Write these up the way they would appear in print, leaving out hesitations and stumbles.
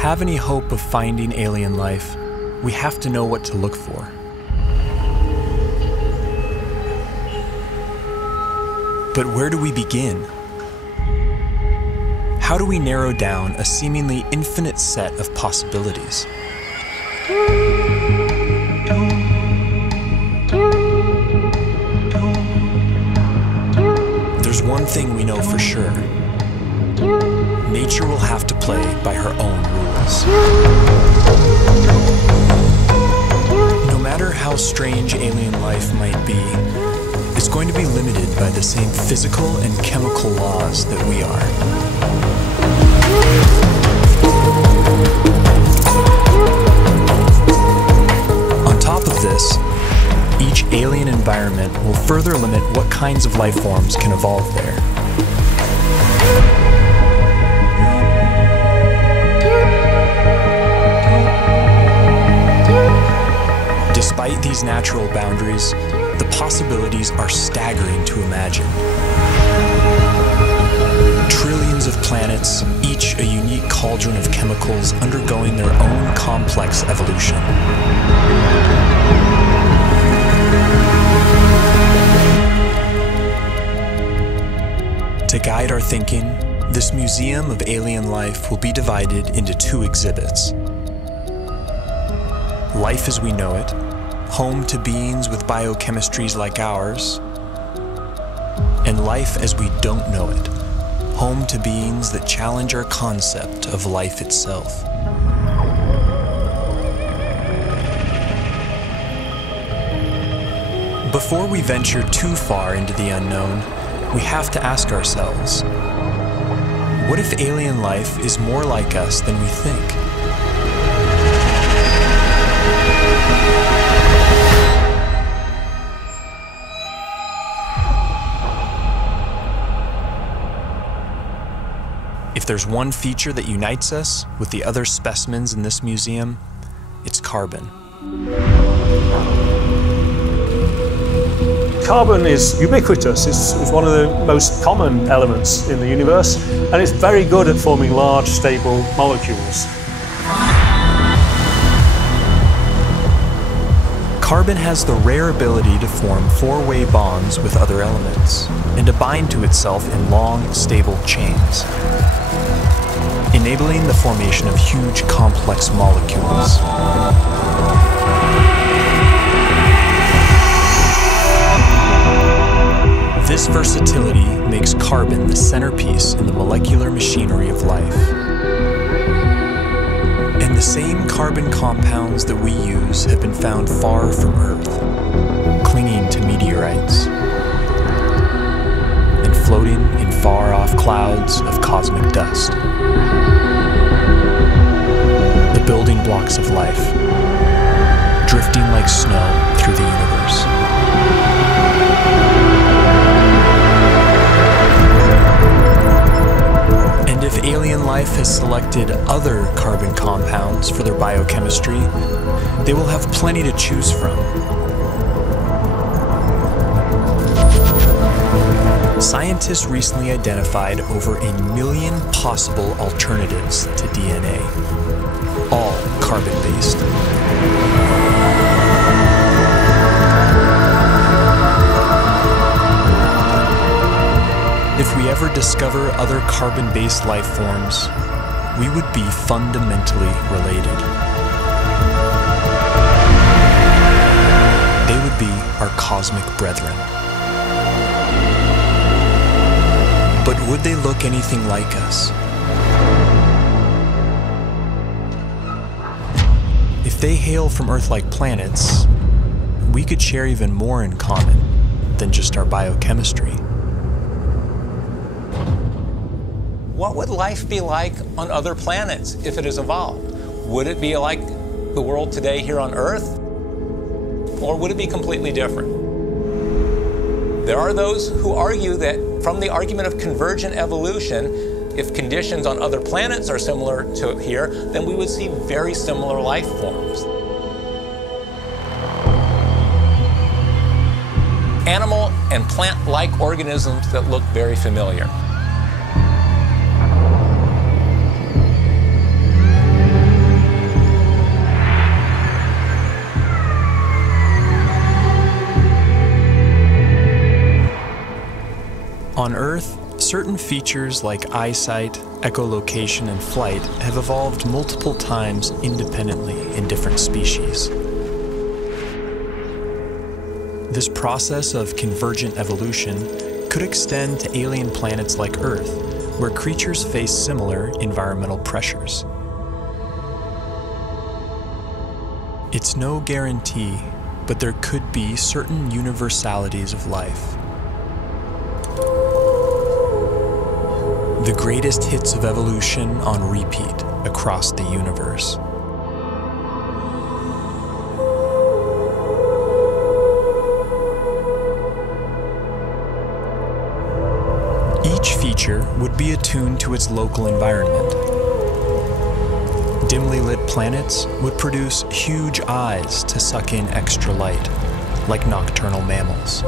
have any hope of finding alien life, we have to know what to look for. But where do we begin? How do we narrow down a seemingly infinite set of possibilities? There's one thing we know for sure. Nature will have to play by her own rules. No matter how strange alien life might be, it's going to be limited by the same physical and chemical laws that we are. On top of this, each alien environment will further limit what kinds of life forms can evolve there. Despite these natural boundaries, the possibilities are staggering to imagine. Trillions of planets, each a unique cauldron of chemicals undergoing their own complex evolution. To guide our thinking, this museum of alien life will be divided into two exhibits. Life as we know it, home to beings with biochemistries like ours, and life as we don't know it, home to beings that challenge our concept of life itself. Before we venture too far into the unknown, we have to ask ourselves, what if alien life is more like us than we think? If there's one feature that unites us with the other specimens in this museum, it's carbon. Carbon is ubiquitous. It's one of the most common elements in the universe, and it's very good at forming large, stable molecules. Carbon has the rare ability to form four-way bonds with other elements and to bind to itself in long, stable chains, enabling the formation of huge, complex molecules. This versatility makes carbon the centerpiece in the molecular machinery of life. And the same carbon compounds that we use have been found far from Earth, clinging to meteorites, and floating in far-off clouds of cosmic dust. The building blocks of life, drifting like snow through the universe. And if alien life has selected other carbon compounds for their biochemistry, they will have plenty to choose from. Scientists recently identified over 1 million possible alternatives to DNA, all carbon-based. If we ever discover other carbon-based life forms, we would be fundamentally related. They would be our cosmic brethren. But would they look anything like us? If they hail from Earth-like planets, we could share even more in common than just our biochemistry. What would life be like on other planets if it has evolved? Would it be like the world today here on Earth? Or would it be completely different? There are those who argue that from the argument of convergent evolution, if conditions on other planets are similar to here, then we would see very similar life forms. Animal and plant-like organisms that look very familiar. certain features like eyesight, echolocation, and flight have evolved multiple times independently in different species. This process of convergent evolution could extend to alien planets like Earth, where creatures face similar environmental pressures. It's no guarantee, but there could be certain universalities of life. The greatest hits of evolution on repeat across the universe. Each feature would be attuned to its local environment. Dimly lit planets would produce huge eyes to suck in extra light, like nocturnal mammals.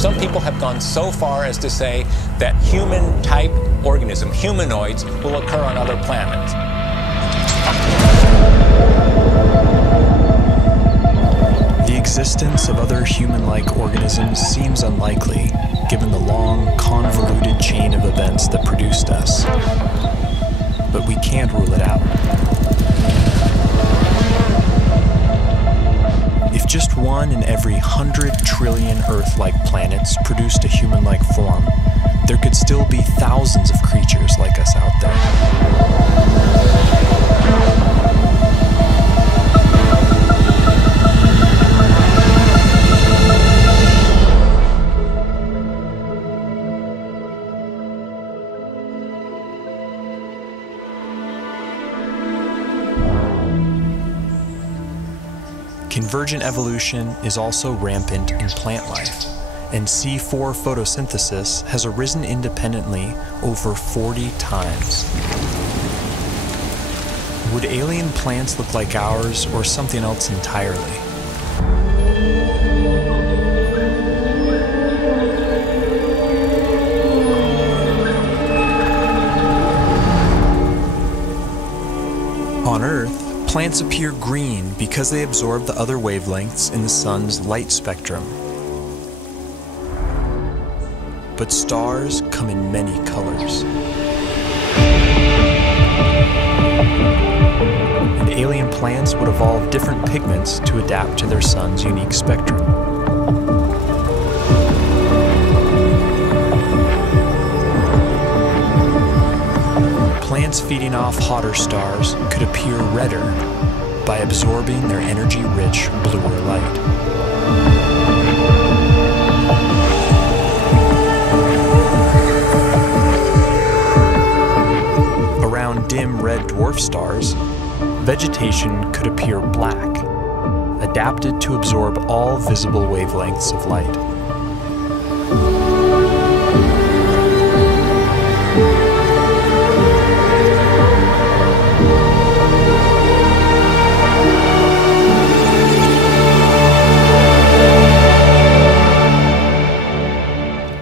Some people have gone so far as to say that human-type organisms, humanoids, will occur on other planets. The existence of other human-like organisms seems unlikely, given the long, convoluted chain of events that produced us. But we can't rule it out. If just one in every 100 trillion Earth-like planets produced a human-like form, there could still be thousands of creatures like us out there. Convergent evolution is also rampant in plant life, and C4 photosynthesis has arisen independently over 40 times. Would alien plants look like ours or something else entirely? On Earth, plants appear green because they absorb the other wavelengths in the sun's light spectrum. But stars come in many colors. And alien plants would evolve different pigments to adapt to their sun's unique spectrum. Plants feeding off hotter stars could appear redder by absorbing their energy-rich bluer light. Around dim red dwarf stars, vegetation could appear black, adapted to absorb all visible wavelengths of light.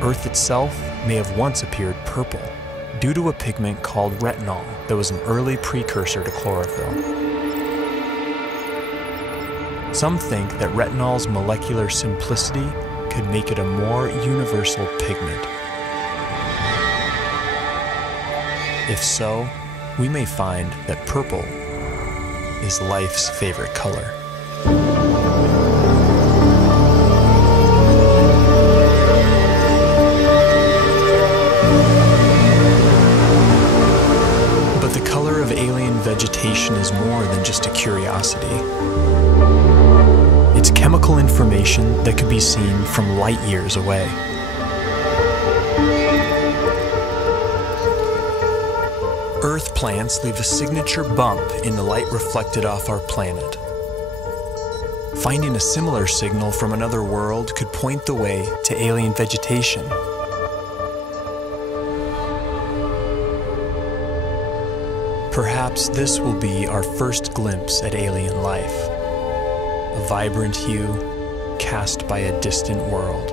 Earth itself may have once appeared purple due to a pigment called retinol that was an early precursor to chlorophyll. Some think that retinol's molecular simplicity could make it a more universal pigment. If so, we may find that purple is life's favorite color. Vegetation is more than just a curiosity. It's chemical information that could be seen from light years away. Earth plants leave a signature bump in the light reflected off our planet. Finding a similar signal from another world could point the way to alien vegetation. Perhaps this will be our first glimpse at alien life, a vibrant hue cast by a distant world.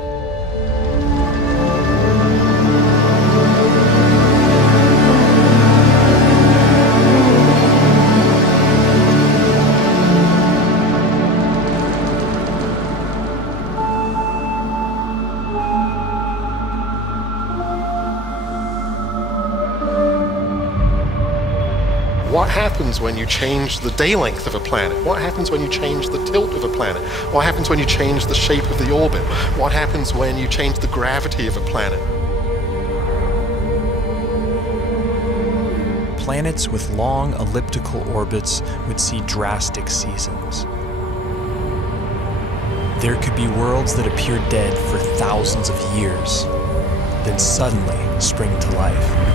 What happens when you change the day length of a planet? What happens when you change the tilt of a planet? What happens when you change the shape of the orbit? What happens when you change the gravity of a planet? Planets with long elliptical orbits would see drastic seasons. There could be worlds that appear dead for thousands of years, then suddenly spring to life.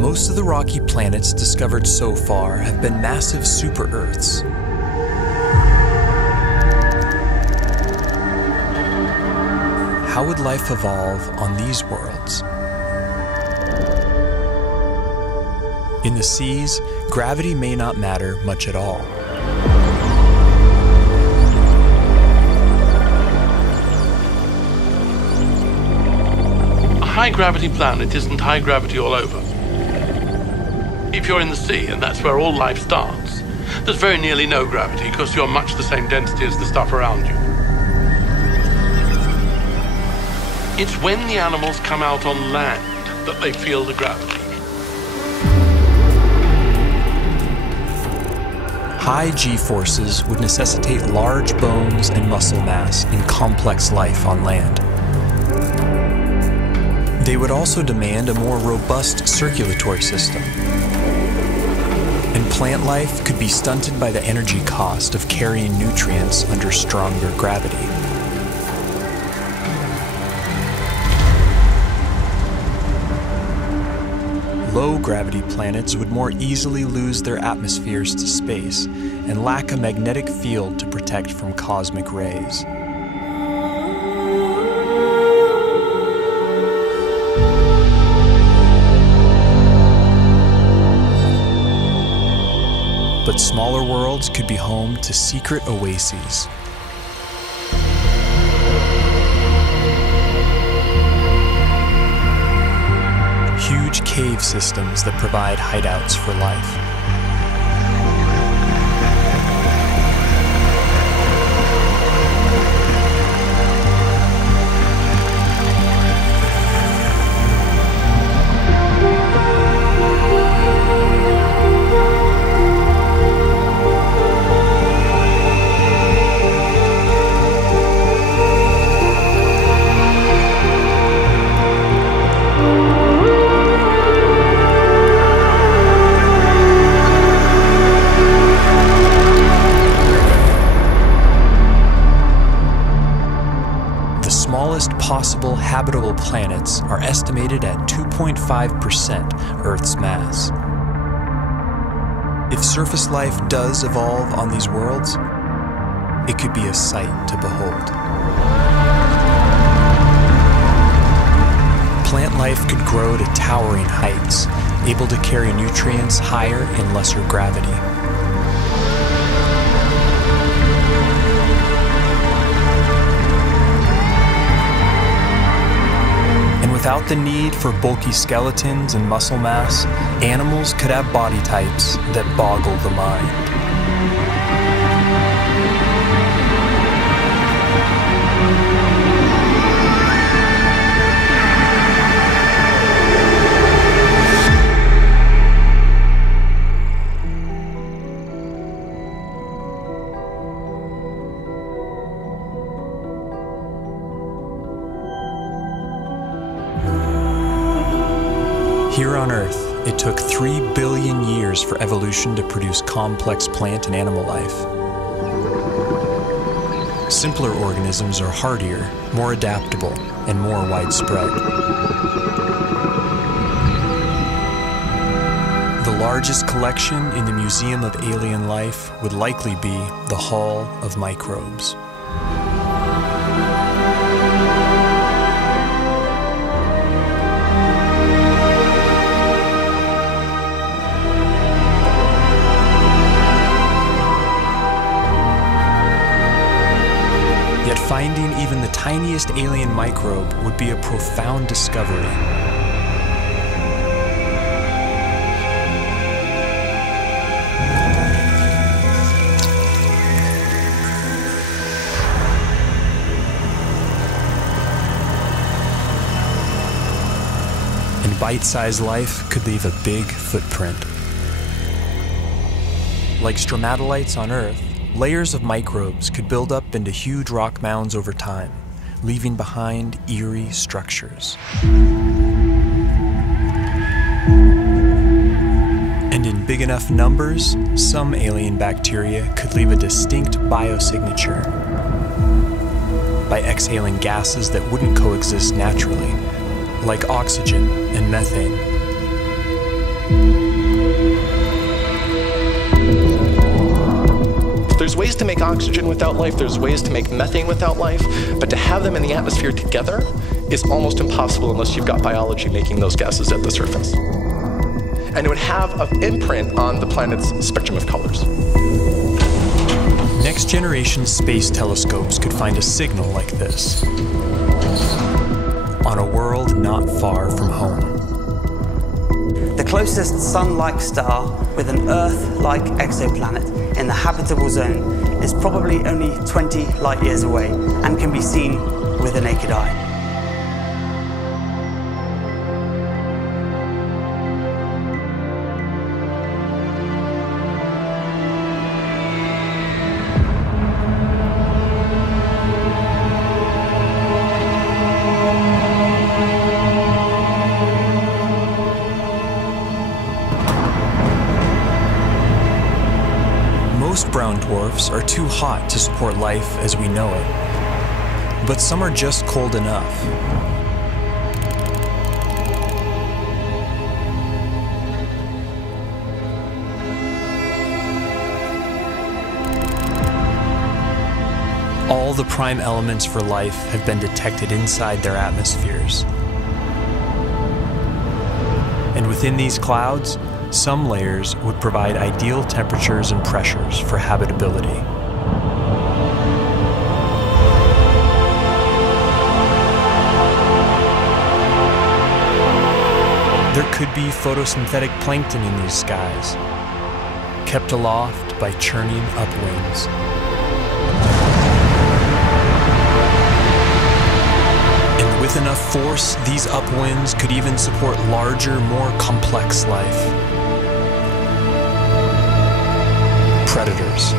Most of the rocky planets discovered so far have been massive super-Earths. How would life evolve on these worlds? In the seas, gravity may not matter much at all. A high-gravity planet isn't high gravity all over. If you're in the sea, and that's where all life starts, there's very nearly no gravity because you're much the same density as the stuff around you. It's when the animals come out on land that they feel the gravity. High G-forces would necessitate large bones and muscle mass in complex life on land. They would also demand a more robust circulatory system. And plant life could be stunted by the energy cost of carrying nutrients under stronger gravity. Low-gravity planets would more easily lose their atmospheres to space and lack a magnetic field to protect from cosmic rays. But smaller worlds could be home to secret oases. Huge cave systems that provide hideouts for life. Possible habitable planets are estimated at 2.5% Earth's mass. If surface life does evolve on these worlds, it could be a sight to behold. Plant life could grow to towering heights, able to carry nutrients higher in lesser gravity. Without the need for bulky skeletons and muscle mass, animals could have body types that boggle the mind. Here on Earth, it took 3 billion years for evolution to produce complex plant and animal life. Simpler organisms are hardier, more adaptable, and more widespread. The largest collection in the Museum of Alien Life would likely be the Hall of Microbes. Yet finding even the tiniest alien microbe would be a profound discovery. and bite-sized life could leave a big footprint. Like stromatolites on Earth, layers of microbes could build up into huge rock mounds over time, leaving behind eerie structures. And in big enough numbers, some alien bacteria could leave a distinct biosignature by exhaling gases that wouldn't coexist naturally, like oxygen and methane. There's ways to make oxygen without life, there's ways to make methane without life, but to have them in the atmosphere together is almost impossible unless you've got biology making those gases at the surface. And it would have an imprint on the planet's spectrum of colors. Next-generation space telescopes could find a signal like this on a world not far from home. The closest Sun-like star with an Earth-like exoplanet in the habitable zone is probably only 20 light-years away and can be seen with the naked eye. Most brown dwarfs are too hot to support life as we know it, but some are just cold enough. All the prime elements for life have been detected inside their atmospheres. And within these clouds, some layers would provide ideal temperatures and pressures for habitability. There could be photosynthetic plankton in these skies, kept aloft by churning upwinds. And with enough force, these upwinds could even support larger, more complex life. Predators.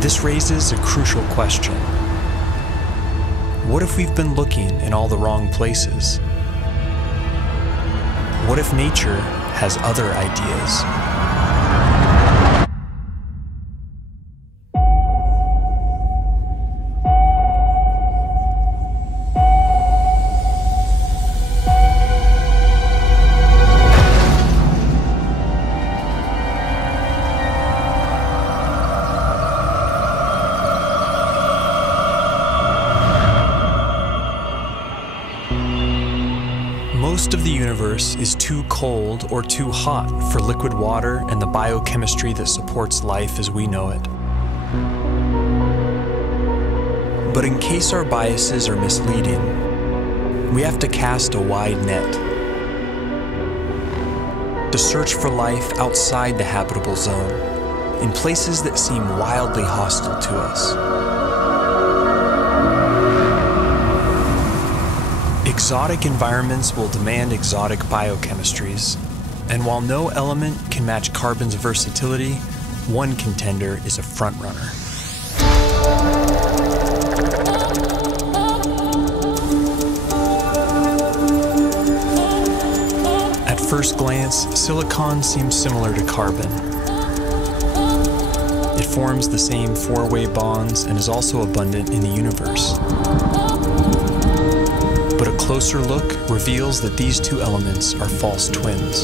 This raises a crucial question. What if we've been looking in all the wrong places? What if nature has other ideas? Most of the universe is too cold or too hot for liquid water and the biochemistry that supports life as we know it. But in case our biases are misleading, we have to cast a wide net to search for life outside the habitable zone, in places that seem wildly hostile to us. Exotic environments will demand exotic biochemistries, and while no element can match carbon's versatility, one contender is a frontrunner. At first glance, silicon seems similar to carbon. It forms the same four-way bonds and is also abundant in the universe. But a closer look reveals that these two elements are false twins.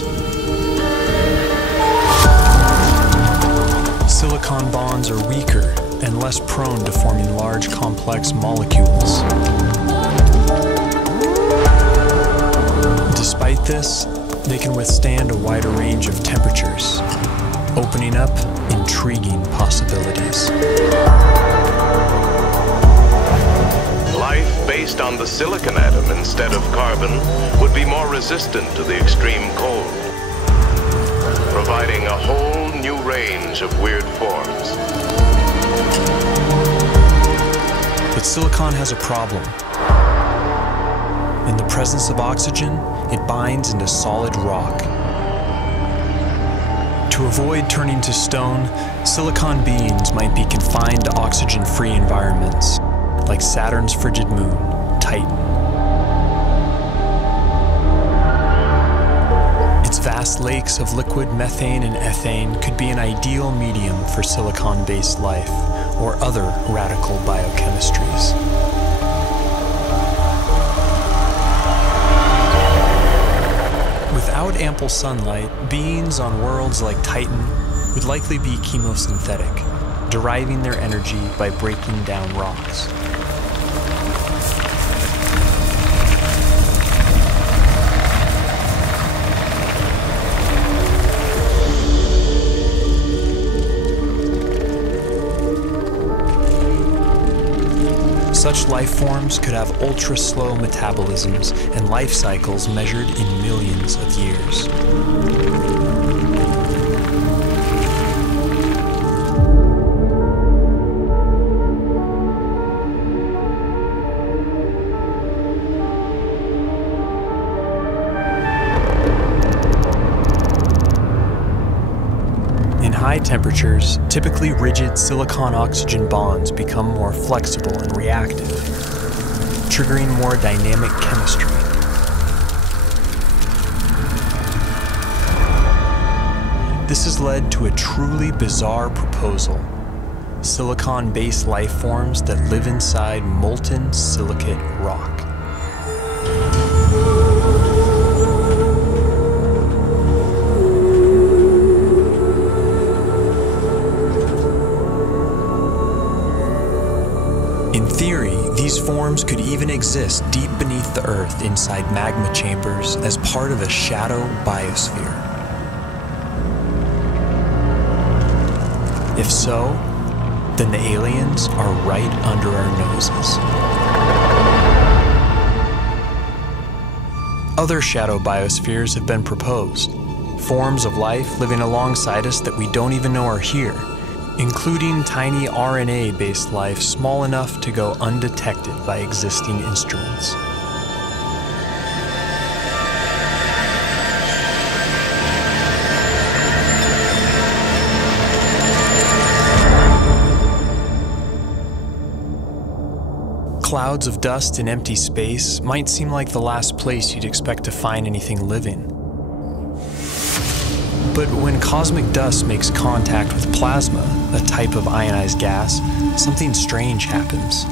Silicon bonds are weaker and less prone to forming large, complex molecules. Despite this, they can withstand a wider range of temperatures, opening up intriguing possibilities. Life based on the silicon atom instead of carbon would be more resistant to the extreme cold, providing a whole new range of weird forms. But silicon has a problem. In the presence of oxygen, it binds into solid rock. To avoid turning to stone, silicon beings might be confined to oxygen-free environments, like Saturn's frigid moon, Titan. Its vast lakes of liquid methane and ethane could be an ideal medium for silicon-based life or other radical biochemistries. Without ample sunlight, beings on worlds like Titan would likely be chemosynthetic, deriving their energy by breaking down rocks. Such life forms could have ultra-slow metabolisms and life cycles measured in millions of years. In high temperatures, typically rigid silicon-oxygen bonds become more flexible and reactive, triggering more dynamic chemistry. This has led to a truly bizarre proposal: silicon-based life forms that live inside molten silicate rock. In theory, these forms could even exist deep beneath the Earth inside magma chambers as part of a shadow biosphere. If so, then the aliens are right under our noses. Other shadow biospheres have been proposed, forms of life living alongside us that we don't even know are here, including tiny RNA-based life small enough to go undetected by existing instruments. Clouds of dust in empty space might seem like the last place you'd expect to find anything living. But when cosmic dust makes contact with plasma, a type of ionized gas, something strange happens.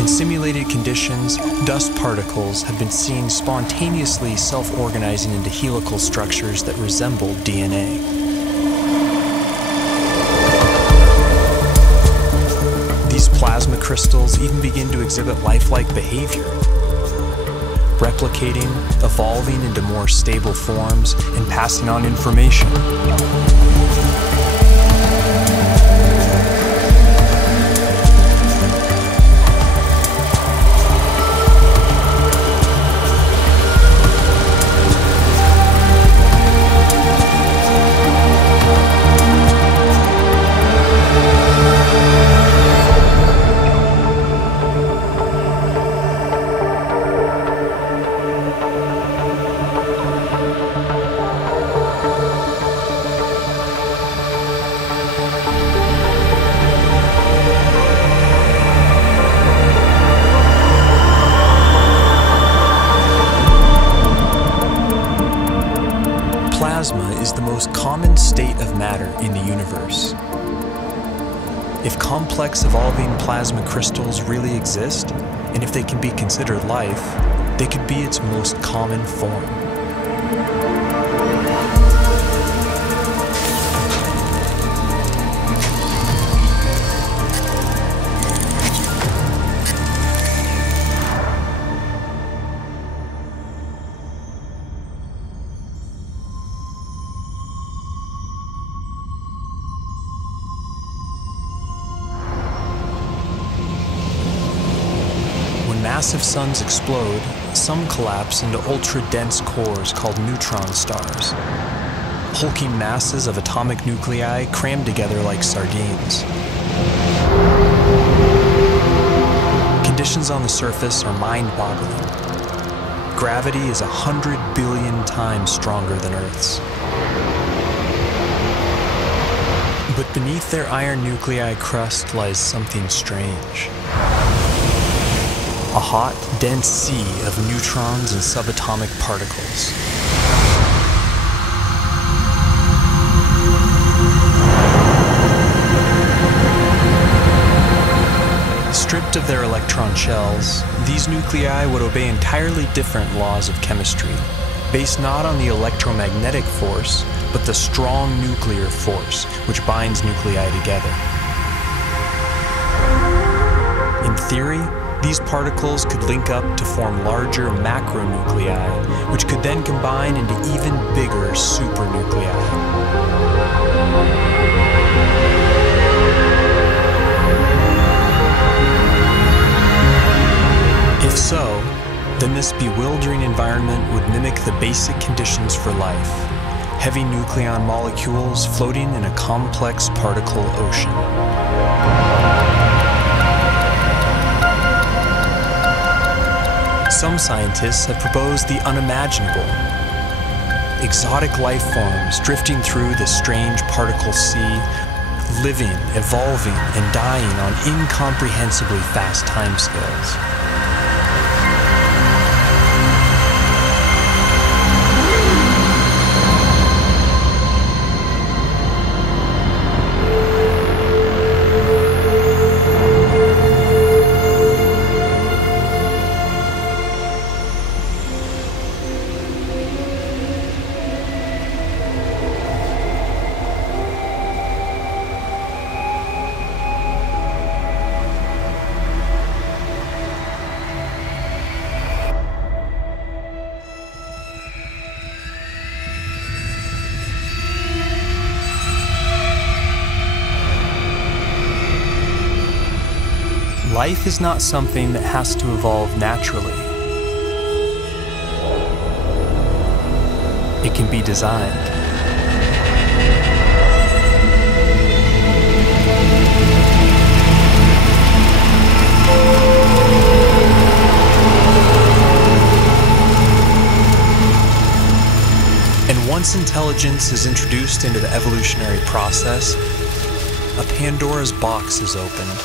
In simulated conditions, dust particles have been seen spontaneously self-organizing into helical structures that resemble DNA. These plasma crystals even begin to exhibit lifelike behavior, replicating, evolving into more stable forms, and passing on information. Plasma is the most common state of matter in the universe. If complex evolving plasma crystals really exist, and if they can be considered life, they could be its most common form. massive suns explode, some collapse into ultra-dense cores called neutron stars. Hulking masses of atomic nuclei crammed together like sardines. Conditions on the surface are mind-boggling. Gravity is 100 billion times stronger than Earth's. But beneath their iron nuclei crust lies something strange. A hot, dense sea of neutrons and subatomic particles. Stripped of their electron shells, these nuclei would obey entirely different laws of chemistry, based not on the electromagnetic force, but the strong nuclear force which binds nuclei together. In theory, these particles could link up to form larger macronuclei, which could then combine into even bigger supernuclei. If so, then this bewildering environment would mimic the basic conditions for life: heavy nucleon molecules floating in a complex particle ocean. Some scientists have proposed the unimaginable: exotic life forms drifting through the strange particle sea, living, evolving, and dying on incomprehensibly fast timescales. Life is not something that has to evolve naturally. It can be designed. And once intelligence is introduced into the evolutionary process, a Pandora's box is opened.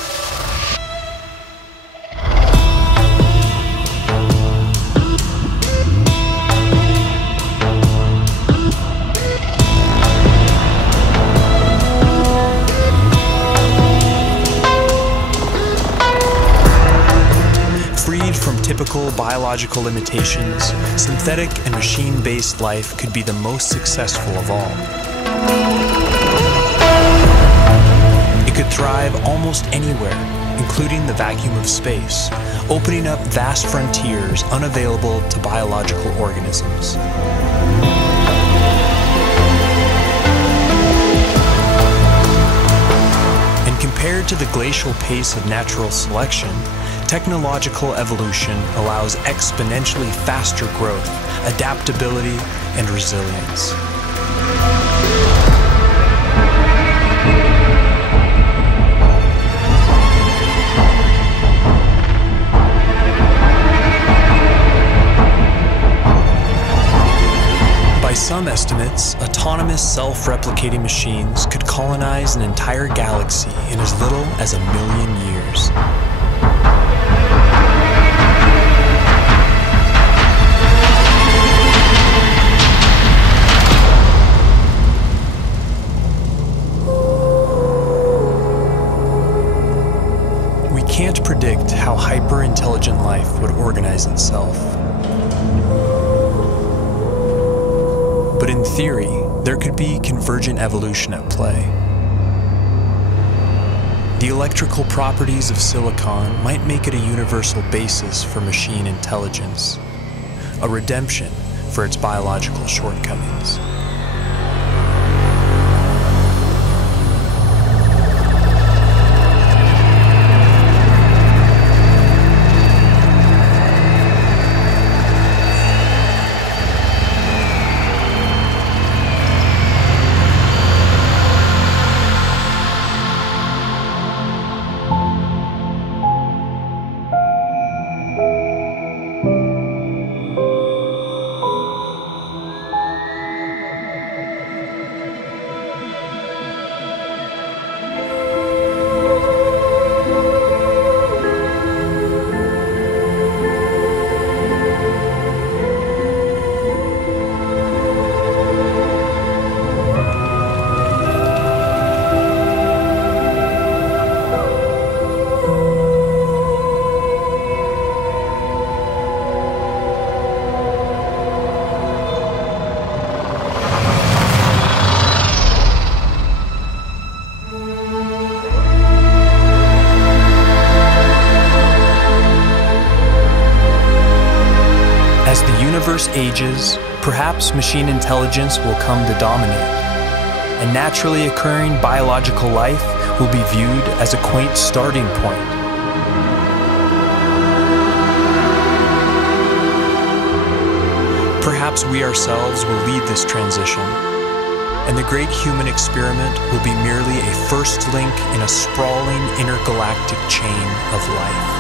Typical biological limitations, synthetic and machine-based life could be the most successful of all. It could thrive almost anywhere, including the vacuum of space, opening up vast frontiers unavailable to biological organisms. And compared to the glacial pace of natural selection, technological evolution allows exponentially faster growth, adaptability, and resilience. By some estimates, autonomous self-replicating machines could colonize an entire galaxy in as little as 1 million years. Can't predict how hyper-intelligent life would organize itself. But in theory, there could be convergent evolution at play. The electrical properties of silicon might make it a universal basis for machine intelligence, a redemption for its biological shortcomings. universe ages, perhaps machine intelligence will come to dominate, and naturally occurring biological life will be viewed as a quaint starting point. Perhaps we ourselves will lead this transition, and the great human experiment will be merely a first link in a sprawling intergalactic chain of life.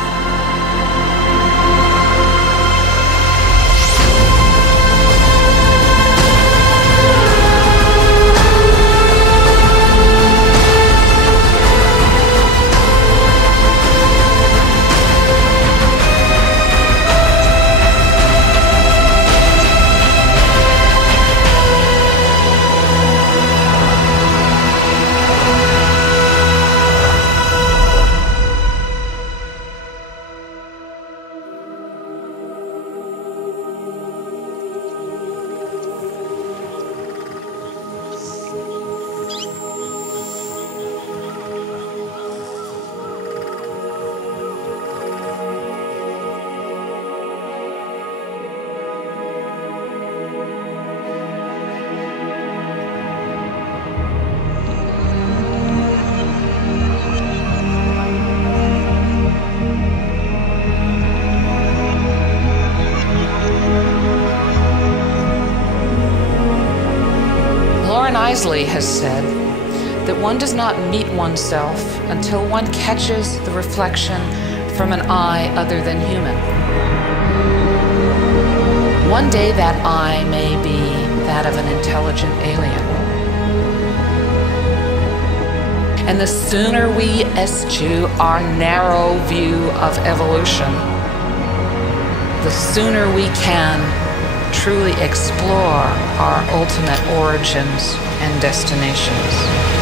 Has said that one does not meet oneself until one catches the reflection from an eye other than human. One day that eye may be that of an intelligent alien. And the sooner we eschew our narrow view of evolution, the sooner we can truly explore our ultimate origins and destinations.